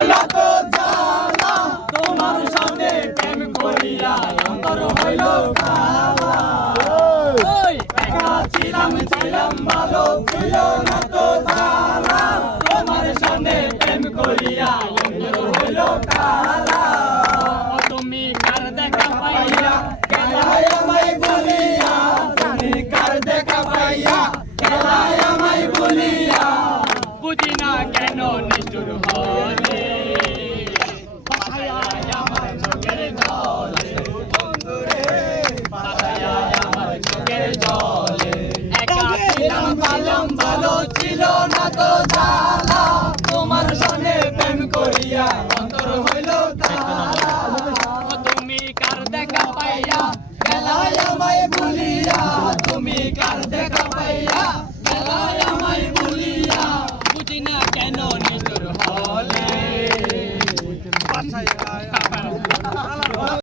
তো জানা তোমার সামনে প্রেম করিয়া অন্তর হইল কালা। একা ছিলাম ছিলাম ভালো ছিল না তো জানা তোমার সামনে প্রেম করিয়া অন্তর হইল কালা। তুমি কার দেখা পাইয়া গেলায় আমায় বলিয়া, তুমি কার দেখা পাইয়া গেলায় আমায় বলিয়া, বুঝি না কেন নিষ্ঠুর হলে আমার চোখের জলে, বন্ধুরে আমার চোখের জলে। একা ছিলাম ছিলাম ভালো ছিল না তো জালা তোমার সামনে প্রেম করিয়া অন্তর হইল কালা। তুমি কার দেখা পাইয়া গেলায় আমায় ভুলিয়া, তুমি কার দেখা পাইয়া গেলায় আমায় ভুলিয়া, বুঝি না কেন নিষ্ঠুর হলে